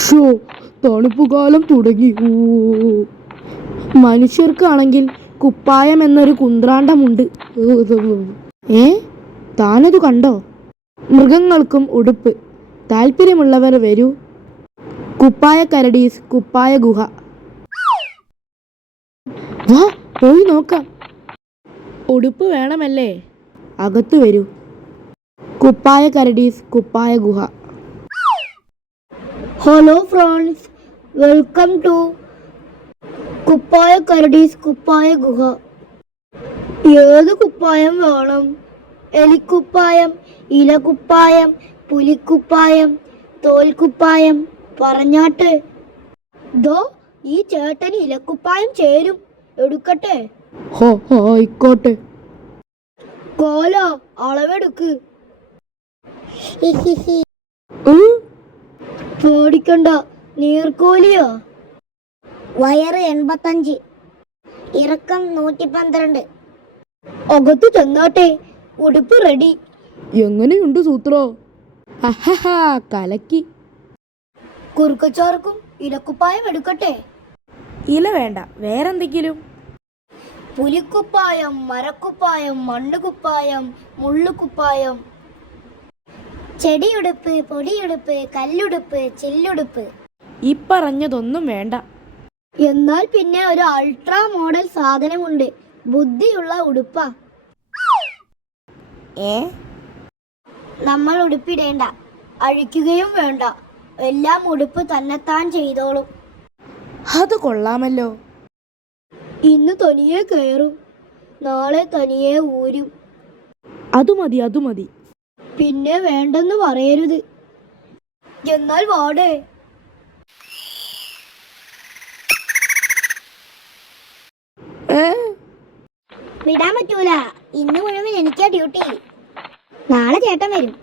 Show തണുപ്പുകാലം തുടങ്ങി. മനുഷ്യർക്കാണെങ്കിൽ കുപ്പായം എന്നൊരു കുന്ത്രാണ്ടമുണ്ട്. താനത് കണ്ടോ? മൃഗങ്ങൾക്കും ഉടുപ്പ്. താല്പര്യമുള്ളവർ വരൂ. കുപ്പായ കരടീസ് കുപ്പായ ഗുഹ. വാ പോയി നോക്കാം. ഉടുപ്പ് വേണമല്ലേ? അകത്തു വരൂ. കുപ്പായ കരടീസ് കുപ്പായ ഗുഹ. ഹലോ ഫ്രണ്ട്സ്, വെൽക്കം ടു കുപ്പായ കരടീസ് കുപ്പായ ഗുഹ. ഏത് കുപ്പായം വേണം? എലിക്കുപ്പായം, ഇലക്കുപ്പായം, പുലിക്കുപ്പായം, തോൽക്കുപ്പായം പറഞ്ഞാട്ടെ. ദോ ഈ ചേട്ടന് ഇലക്കുപ്പായം ചേരും, എടുക്കട്ടെ? ആയിക്കോട്ടെ. കോല അളവെടുക്ക്. പേടിക്കണ്ട, നീർക്കോലിയോ? വയറ് 85, ഇറക്കം 112. അകത്ത് ചെന്നാട്ടെ, ഉടുപ്പ് റെഡി. എങ്ങനെയുണ്ട് സൂത്ര? കലക്കി. കുറുക്കച്ചാർക്കും ഇലക്കുപ്പായം എടുക്കട്ടെ? ഇല വേണ്ട, വേറെന്തെങ്കിലും. പുലിക്കുപ്പായം, മരക്കുപ്പായം, മണ്ണുകുപ്പായം, മുള്ളുകുപ്പായം, ചെടിയുടുപ്പ്, പൊടിയുടുപ്പ്, കല്ലുടുപ്പ്, ചില്ലുടുപ്പ്. ഈ പറഞ്ഞതൊന്നും വേണ്ട. എന്നാൽ പിന്നെ ഒരു അൾട്രാ മോഡൽ സാധനമുണ്ട്, ബുദ്ധിയുള്ള ഉടുപ്പാ. നമ്മൾ ഉടുപ്പിടേണ്ട, അഴിക്കുകയും വേണ്ട, എല്ലാം ഉടുപ്പ് തന്നെത്താൻ ചെയ്തോളും. അത് കൊള്ളാമല്ലോ. ഇന്ന് തനിയെ കയറും, നാളെ തനിയെ ഊരും. അതുമതി അതുമതി. പിന്നെ വേണ്ടെന്ന് പറയരുത്. എന്നാൽ വാടേ. വിടാൻ പറ്റൂല, ഇന്ന് മുഴുവൻ എനിക്കാ ഡ്യൂട്ടി. നാളെ ചേട്ടൻ വരും.